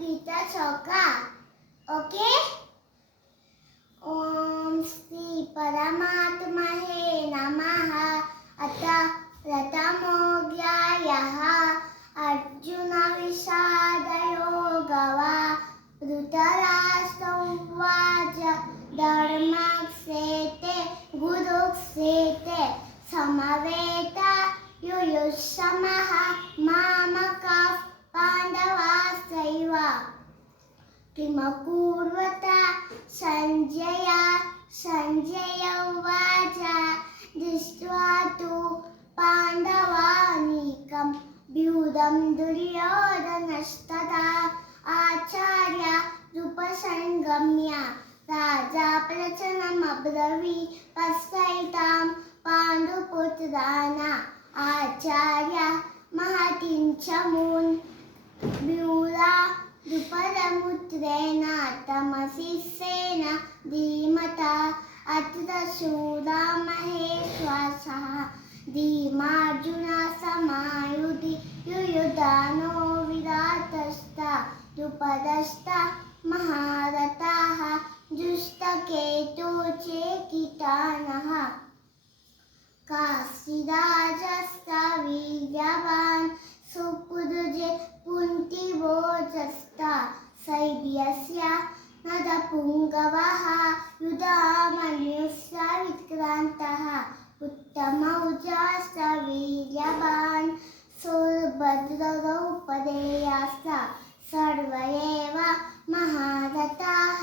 गीता चौका. ओके. ओम श्री परमात्मने नमः. अथ रथमोऽध्यायः. अर्जुन विषादयोगः. धृतराष्ट्र उवाच धर्मक्षेत्रे गुरुक्षेत्रे समवेतायुयुत्समः मामकाः पाण्डवाश्चैव किमकुर्वत संजय उवाच दृष्ट्वा तु पाण्डवानीकं व्यूढं दुर्योधनस्तथा आचार्यरूपसंगम्य राजा प्रवचनमब्रवीत् पश्यतां पाण्डुपुत्रान् आचार्य महतीं च मून् व्यूढा द्रुपदपुत्रेण तमशिष्येण धीमता अत्र शूरामहेश्वासः धीमार्जुनसमायुधि युयुधानो विराटस्था द्रुपदस्था महारथाः दुष्टकेतुश्चेकितानः काशीराजस्था वीर्यवान् सुपुरुषे कुन्तीभोजस्था शैब्यस्य नरपुङ्गवः युधामन्युश्च विक्रान्तः उत्तमौजाश्च वीर्यवान् सुभद्रद्रौपदेयाश्च सर्व एव महारथाः.